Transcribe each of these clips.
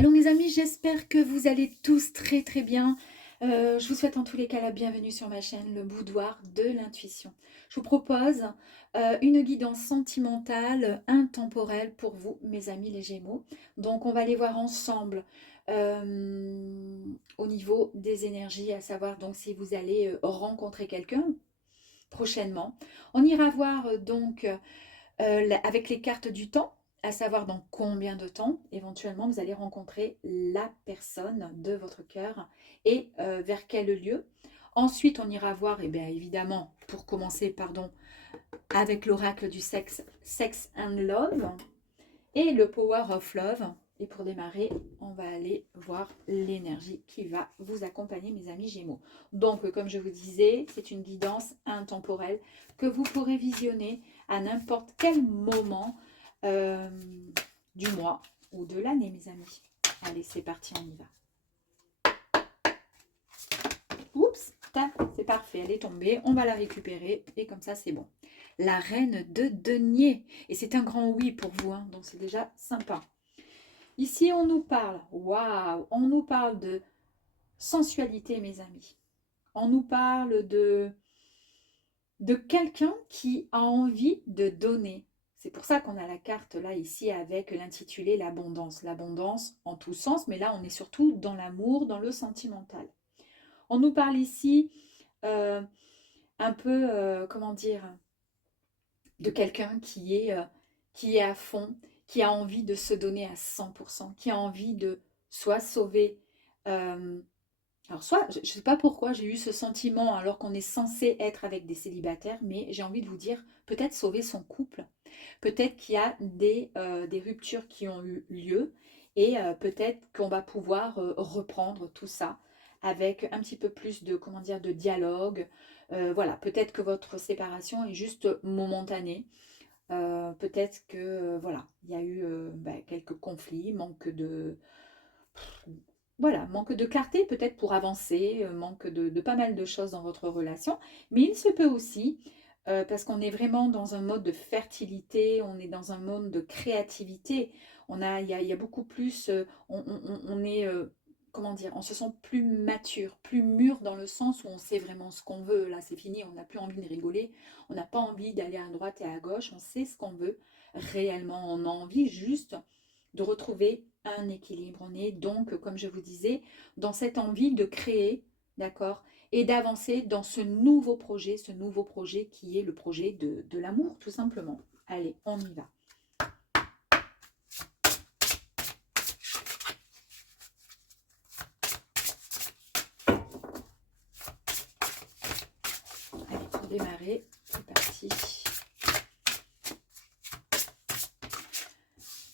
Hello mes amis, j'espère que vous allez tous très très bien. Je vous souhaite en tous les cas la bienvenue sur ma chaîne, le boudoir de l'intuition. Je vous propose une guidance sentimentale, intemporelle pour vous, mes amis les Gémeaux. Donc on va aller voir ensemble au niveau des énergies, à savoir donc si vous allez rencontrer quelqu'un prochainement. On ira voir avec les cartes du temps, à savoir dans combien de temps éventuellement vous allez rencontrer la personne de votre cœur et vers quel lieu. Ensuite, on ira voir, et bien évidemment, pour commencer, pardon, avec l'oracle du Sex and Love et le Power of Love. Et pour démarrer, on va aller voir l'énergie qui va vous accompagner, mes amis Gémeaux. Donc, comme je vous disais, c'est une guidance intemporelle que vous pourrez visionner à n'importe quel moment du mois ou de l'année, mes amis. Allez, c'est parti, on y va. Oups, c'est parfait, elle est tombée. On va la récupérer et comme ça, c'est bon. La reine de denier. Et c'est un grand oui pour vous, hein, donc c'est déjà sympa. Ici, on nous parle, waouh, on nous parle de sensualité, mes amis. On nous parle de quelqu'un qui a envie de donner. C'est pour ça qu'on a la carte là, ici, avec l'intitulé l'abondance. L'abondance en tous sens, mais là, on est surtout dans l'amour, dans le sentimental. On nous parle ici un peu, comment dire, de quelqu'un qui est à fond, qui a envie de se donner à 100%, qui a envie de soit sauver... alors soit, je ne sais pas pourquoi j'ai eu ce sentiment alors qu'on est censé être avec des célibataires, mais j'ai envie de vous dire, peut-être sauver son couple, peut-être qu'il y a des ruptures qui ont eu lieu et peut-être qu'on va pouvoir reprendre tout ça avec un petit peu plus de, comment dire, de dialogue. Voilà, peut-être que votre séparation est juste momentanée. Peut-être que voilà, il y a eu quelques conflits, voilà, manque de clarté peut-être pour avancer, manque de pas mal de choses dans votre relation. Mais il se peut aussi, parce qu'on est vraiment dans un mode de fertilité, on est dans un mode de créativité. Il y a beaucoup plus, on est, comment dire, on se sent plus mature, plus mûr dans le sens où on sait vraiment ce qu'on veut. Là, c'est fini, on n'a plus envie de rigoler, on n'a pas envie d'aller à droite et à gauche, on sait ce qu'on veut réellement. On a envie juste de retrouver un équilibre. On est donc, comme je vous disais, dans cette envie de créer, d'accord, et d'avancer dans ce nouveau projet qui est le projet de l'amour, tout simplement. Allez, on y va. Allez, pour démarrer, c'est parti.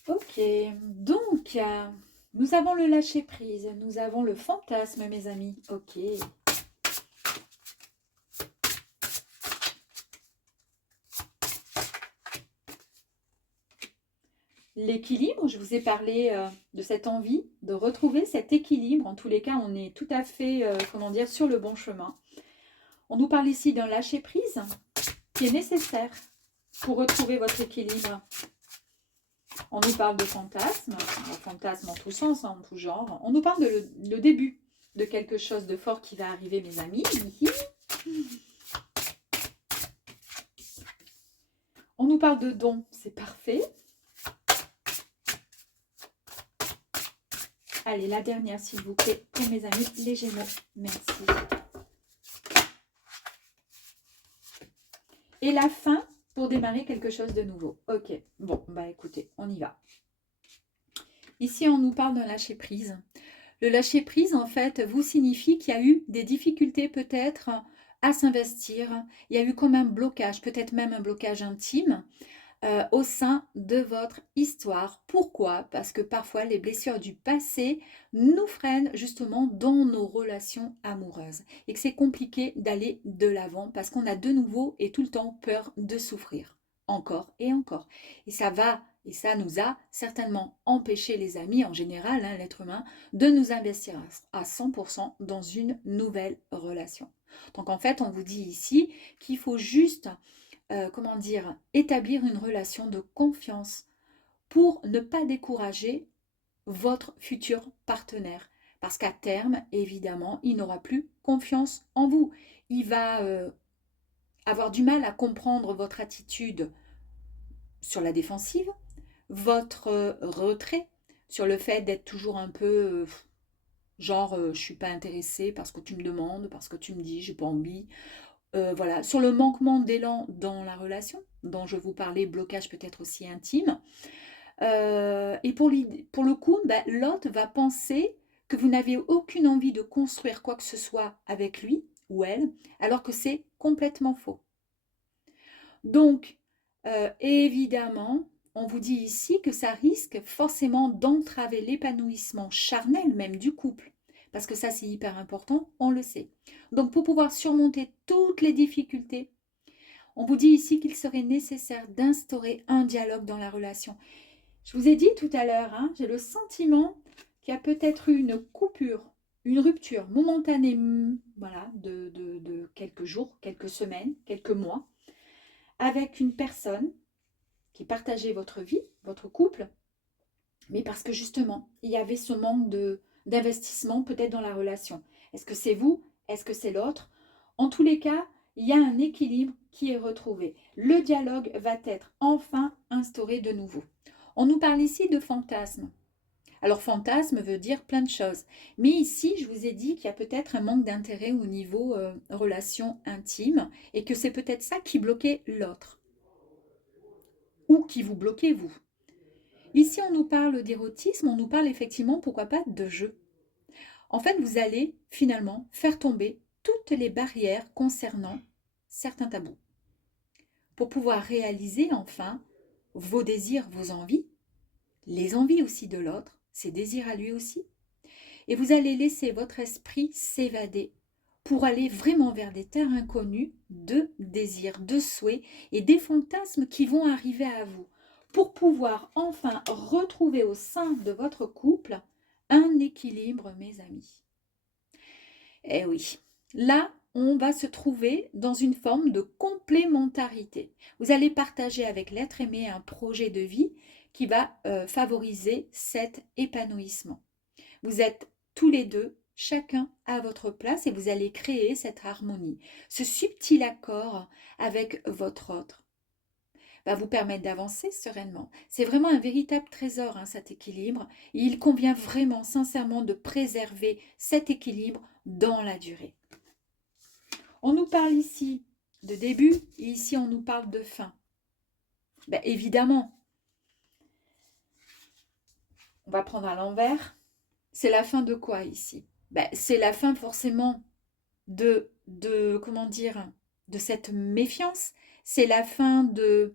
Ok, donc, nous avons le lâcher-prise, nous avons le fantasme, mes amis. Ok. L'équilibre, je vous ai parlé de cette envie de retrouver cet équilibre. En tous les cas, on est tout à fait, comment dire, sur le bon chemin. On nous parle ici d'un lâcher-prise qui est nécessaire pour retrouver votre équilibre. On nous parle de fantasme, fantasme en tous sens, en tout genre. On nous parle de le début de quelque chose de fort qui va arriver, mes amis. On nous parle de don, c'est parfait. Allez, la dernière, s'il vous plaît, pour mes amis les Gémeaux. Merci. Et la fin pour démarrer quelque chose de nouveau. Ok, bon, bah écoutez, on y va. Ici, on nous parle d'un lâcher-prise. Le lâcher-prise, en fait, vous signifie qu'il y a eu des difficultés peut-être à s'investir. Il y a eu comme un blocage, peut-être même un blocage intime au sein de votre histoire. Pourquoi? Parce que parfois, les blessures du passé nous freinent justement dans nos relations amoureuses et que c'est compliqué d'aller de l'avant parce qu'on a de nouveau et tout le temps peur de souffrir. Encore et encore. Et ça va, et ça nous a certainement empêché, les amis, en général, hein, l'être humain, de nous investir à 100% dans une nouvelle relation. Donc en fait, on vous dit ici qu'il faut juste comment dire, établir une relation de confiance pour ne pas décourager votre futur partenaire. Parce qu'à terme, évidemment, il n'aura plus confiance en vous. Il va avoir du mal à comprendre votre attitude sur la défensive, votre retrait, sur le fait d'être toujours un peu genre je suis pas intéressée parce que tu me demandes, parce que tu me dis j'ai pas envie. Voilà, sur le manquement d'élan dans la relation, dont je vous parlais, blocage peut-être aussi intime. Et pour le coup, bah, l'autre va penser que vous n'avez aucune envie de construire quoi que ce soit avec lui ou elle, alors que c'est complètement faux. Donc, évidemment, on vous dit ici que ça risque forcément d'entraver l'épanouissement charnel même du couple. Parce que ça, c'est hyper important, on le sait. Donc, pour pouvoir surmonter toutes les difficultés, on vous dit ici qu'il serait nécessaire d'instaurer un dialogue dans la relation. Je vous ai dit tout à l'heure, hein, j'ai le sentiment qu'il y a peut-être eu une coupure, une rupture momentanée, voilà, de quelques jours, quelques semaines, quelques mois, avec une personne qui partageait votre vie, votre couple, mais parce que justement, il y avait ce manque d'investissement peut-être dans la relation. Est-ce que c'est vous? Est-ce que c'est l'autre? En tous les cas, il y a un équilibre qui est retrouvé. Le dialogue va être enfin instauré de nouveau. On nous parle ici de fantasme. Alors fantasme veut dire plein de choses. Mais ici, je vous ai dit qu'il y a peut-être un manque d'intérêt au niveau relation intime et que c'est peut-être ça qui bloquait l'autre ou qui vous bloquait vous. Ici, on nous parle d'érotisme, on nous parle effectivement, pourquoi pas, de jeu. En fait, vous allez finalement faire tomber toutes les barrières concernant certains tabous pour pouvoir réaliser enfin vos désirs, vos envies, les envies aussi de l'autre, ses désirs à lui aussi. Et vous allez laisser votre esprit s'évader pour aller vraiment vers des terres inconnues de désirs, de souhaits et des fantasmes qui vont arriver à vous pour pouvoir enfin retrouver au sein de votre couple un équilibre, mes amis. Eh oui, là, on va se trouver dans une forme de complémentarité. Vous allez partager avec l'être aimé un projet de vie qui va favoriser cet épanouissement. Vous êtes tous les deux, chacun à votre place, et vous allez créer cette harmonie. Ce subtil accord avec votre autre va vous permettre d'avancer sereinement. C'est vraiment un véritable trésor, hein, cet équilibre. Et il convient vraiment, sincèrement, de préserver cet équilibre dans la durée. On nous parle ici de début, et ici on nous parle de fin. Ben, évidemment, on va prendre à l'envers. C'est la fin de quoi ici? Ben, c'est la fin forcément de comment dire, de cette méfiance. C'est la fin de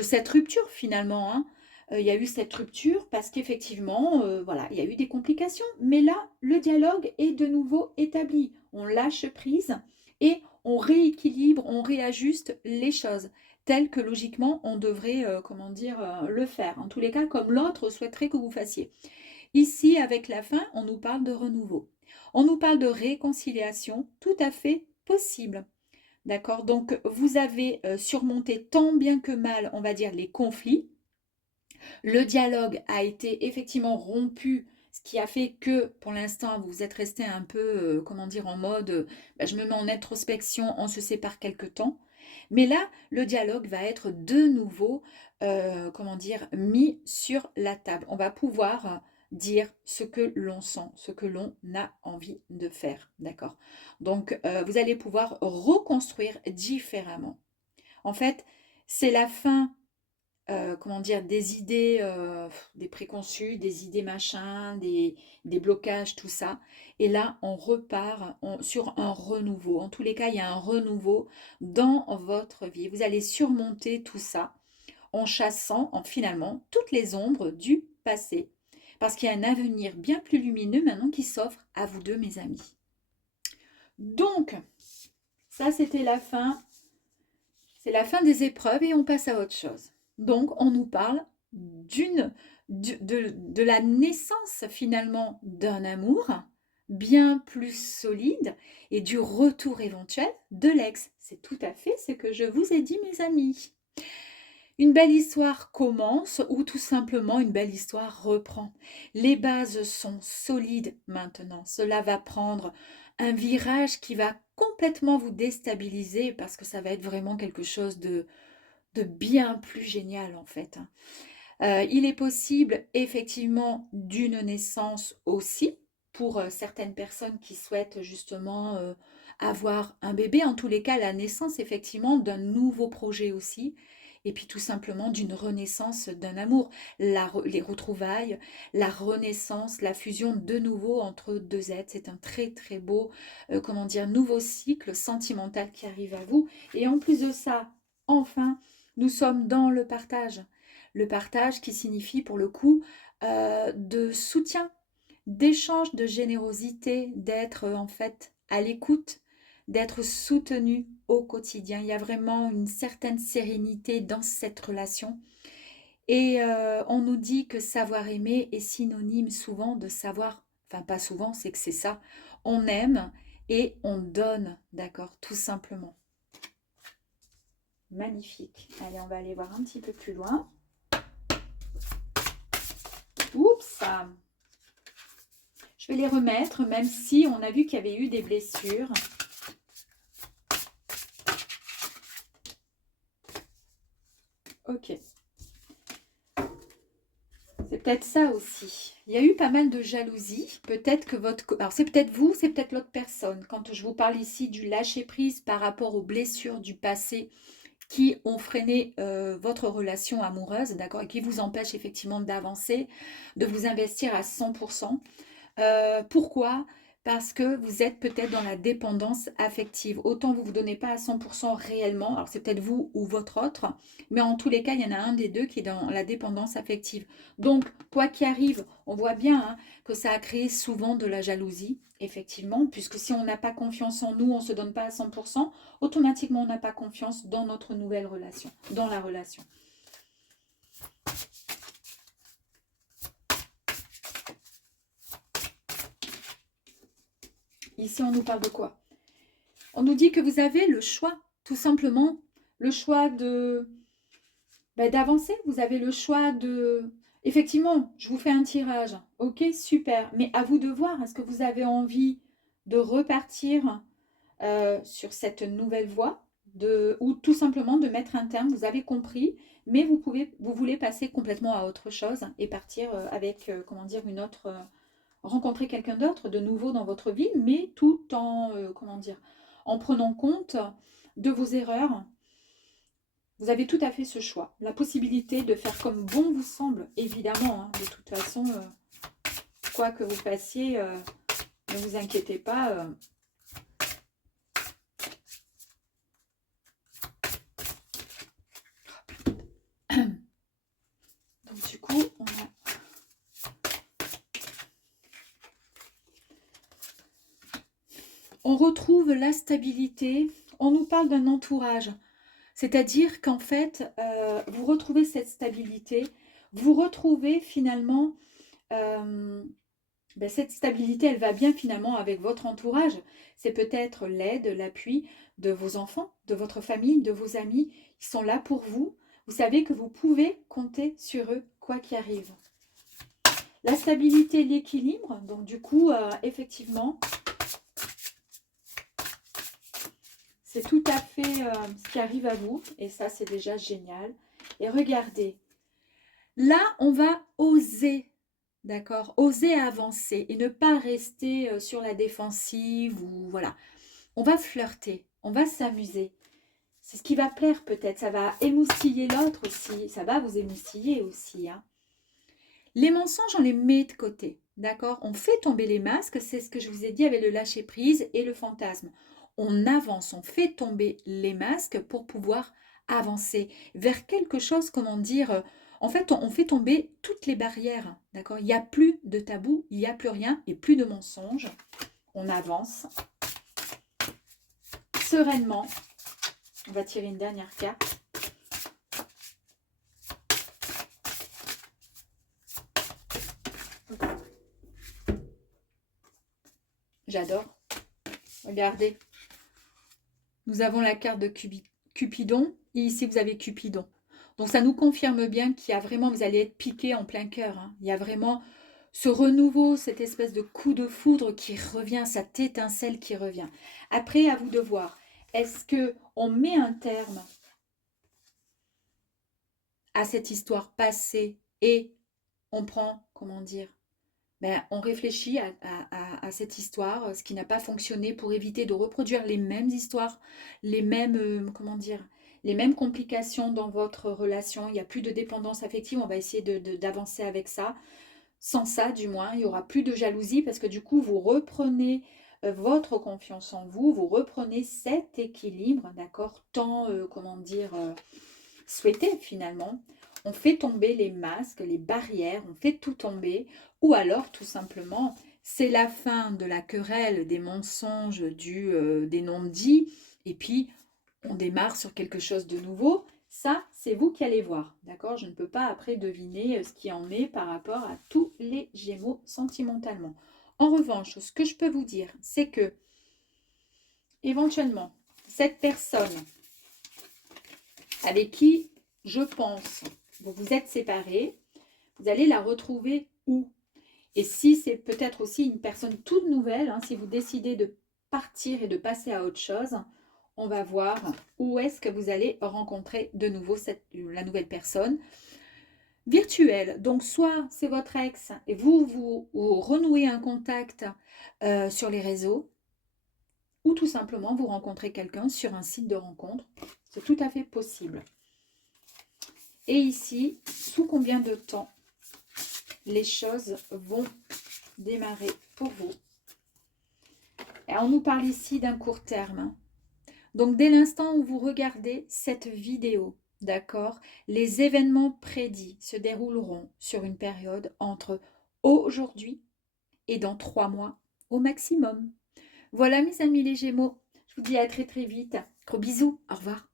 cette rupture finalement. Hein. Il y a eu cette rupture parce qu'effectivement, voilà, il y a eu des complications. Mais là, le dialogue est de nouveau établi. On lâche prise et on rééquilibre, on réajuste les choses telles que logiquement on devrait, comment dire, le faire. En tous les cas, comme l'autre souhaiterait que vous fassiez. Ici, avec la fin, on nous parle de renouveau. On nous parle de réconciliation tout à fait possible. D'accord? Donc, vous avez surmonté tant bien que mal, on va dire, les conflits. Le dialogue a été effectivement rompu, ce qui a fait que, pour l'instant, vous êtes resté un peu, comment dire, en mode, je me mets en introspection, on se sépare quelque temps. Mais là, le dialogue va être de nouveau, comment dire, mis sur la table. On va pouvoir dire ce que l'on sent, ce que l'on a envie de faire. D'accord? Donc, vous allez pouvoir reconstruire différemment. En fait, c'est la fin, comment dire, des idées, des préconçus, des idées machin, des blocages, tout ça. Et là, on repart sur un renouveau. En tous les cas, il y a un renouveau dans votre vie. Vous allez surmonter tout ça en chassant finalement toutes les ombres du passé. Parce qu'il y a un avenir bien plus lumineux maintenant qui s'offre à vous deux, mes amis. Donc, ça c'était la fin. C'est la fin des épreuves et on passe à autre chose. Donc, on nous parle de la naissance finalement d'un amour bien plus solide et du retour éventuel de l'ex. C'est tout à fait ce que je vous ai dit, mes amis. Une belle histoire commence ou tout simplement une belle histoire reprend. Les bases sont solides maintenant. Cela va prendre un virage qui va complètement vous déstabiliser parce que ça va être vraiment quelque chose de bien plus génial en fait. Il est possible effectivement d'une naissance aussi pour certaines personnes qui souhaitent justement avoir un bébé. En tous les cas, la naissance effectivement d'un nouveau projet aussi. Et puis tout simplement d'une renaissance d'un amour, les retrouvailles, la renaissance, la fusion de nouveau entre deux êtres. C'est un très très beau, comment dire, nouveau cycle sentimental qui arrive à vous. Et en plus de ça, enfin, nous sommes dans le partage. Le partage qui signifie pour le coup de soutien, d'échange, de générosité, d'être en fait à l'écoute, d'être soutenu au quotidien. Il y a vraiment une certaine sérénité dans cette relation. Et on nous dit que savoir aimer est synonyme souvent de savoir, enfin pas souvent, c'est que c'est ça. On aime et on donne, d'accord, tout simplement. Magnifique. Allez, on va aller voir un petit peu plus loin. Oups! Je vais les remettre, même si on a vu qu'il y avait eu des blessures. Ok. C'est peut-être ça aussi. Il y a eu pas mal de jalousie. Peut-être que votre... Alors, c'est peut-être vous, c'est peut-être l'autre personne. Quand je vous parle ici du lâcher-prise par rapport aux blessures du passé qui ont freiné votre relation amoureuse, d'accord, et qui vous empêchent effectivement d'avancer, de vous investir à 100%. Pourquoi? Parce que vous êtes peut-être dans la dépendance affective. Autant vous ne vous donnez pas à 100% réellement, alors c'est peut-être vous ou votre autre, mais en tous les cas, il y en a un des deux qui est dans la dépendance affective. Donc, quoi qu'il arrive, on voit bien hein, que ça a créé souvent de la jalousie, effectivement, puisque si on n'a pas confiance en nous, on ne se donne pas à 100%, automatiquement, on n'a pas confiance dans notre nouvelle relation, dans la relation. Ici, on nous parle de quoi? On nous dit que vous avez le choix, tout simplement, le choix de d'avancer. Vous avez le choix de... Effectivement, je vous fais un tirage. Ok, super. Mais à vous de voir, est-ce que vous avez envie de repartir sur cette nouvelle voie ou tout simplement de mettre un terme, vous avez compris, mais vous voulez passer complètement à autre chose et partir avec, comment dire, une autre... rencontrer quelqu'un d'autre de nouveau dans votre vie, mais tout en, comment dire, en prenant compte de vos erreurs. Vous avez tout à fait ce choix, la possibilité de faire comme bon vous semble, évidemment. Hein, de toute façon, quoi que vous fassiez, ne vous inquiétez pas. Donc du coup, on retrouve la stabilité. On nous parle d'un entourage. C'est-à-dire qu'en fait, vous retrouvez cette stabilité, vous retrouvez finalement, cette stabilité, elle va bien finalement avec votre entourage. C'est peut-être l'aide, l'appui de vos enfants, de votre famille, de vos amis. Ils sont là pour vous. Vous savez que vous pouvez compter sur eux, quoi qu'il arrive. La stabilité, l'équilibre. Donc du coup, effectivement, c'est tout à fait ce qui arrive à vous. Et ça, c'est déjà génial. Et regardez, là, on va oser, d'accord? Oser avancer et ne pas rester sur la défensive ou voilà. On va flirter, on va s'amuser. C'est ce qui va plaire peut-être. Ça va émoustiller l'autre aussi. Ça va vous émoustiller aussi. Hein. Les mensonges, on les met de côté, d'accord? On fait tomber les masques. C'est ce que je vous ai dit avec le lâcher-prise et le fantasme. On avance, on fait tomber les masques pour pouvoir avancer vers quelque chose, comment dire, en fait, on fait tomber toutes les barrières, d'accord? Il n'y a plus de tabou, il n'y a plus rien et plus de mensonges. On avance sereinement. On va tirer une dernière carte. J'adore. Regardez. Nous avons la carte de Cupidon. Et ici, vous avez Cupidon. Donc ça nous confirme bien qu'il y a vraiment, vous allez être piqué en plein cœur, hein. Il y a vraiment ce renouveau, cette espèce de coup de foudre qui revient, cette étincelle qui revient. Après, à vous de voir, est-ce qu'on met un terme à cette histoire passée et on prend, comment dire, ben, on réfléchit à cette histoire, ce qui n'a pas fonctionné pour éviter de reproduire les mêmes histoires, les mêmes, comment dire, les mêmes complications dans votre relation. Il n'y a plus de dépendance affective, on va essayer d'avancer avec ça. Sans ça, du moins, il n'y aura plus de jalousie parce que du coup, vous reprenez votre confiance en vous, vous reprenez cet équilibre, d'accord, tant, comment dire, souhaité finalement. On fait tomber les masques, les barrières, on fait tout tomber. Ou alors, tout simplement, c'est la fin de la querelle, des mensonges, des non-dits. Et puis, on démarre sur quelque chose de nouveau. Ça, c'est vous qui allez voir. D'accord? Je ne peux pas après deviner ce qui en est par rapport à tous les Gémeaux sentimentalement. En revanche, ce que je peux vous dire, c'est que, éventuellement, cette personne avec qui, je pense, vous vous êtes séparés, vous allez la retrouver où? Et si c'est peut-être aussi une personne toute nouvelle, hein, si vous décidez de partir et de passer à autre chose, on va voir où est-ce que vous allez rencontrer de nouveau la nouvelle personne virtuelle. Donc, soit c'est votre ex et vous renouez un contact sur les réseaux, ou tout simplement vous rencontrez quelqu'un sur un site de rencontre. C'est tout à fait possible. Et ici, sous combien de temps les choses vont démarrer pour vous? Et on nous parle ici d'un court terme. Donc, dès l'instant où vous regardez cette vidéo, d'accord, les événements prédits se dérouleront sur une période entre aujourd'hui et dans 3 mois au maximum. Voilà mes amis les Gémeaux, je vous dis à très très vite. Gros bisous, au revoir.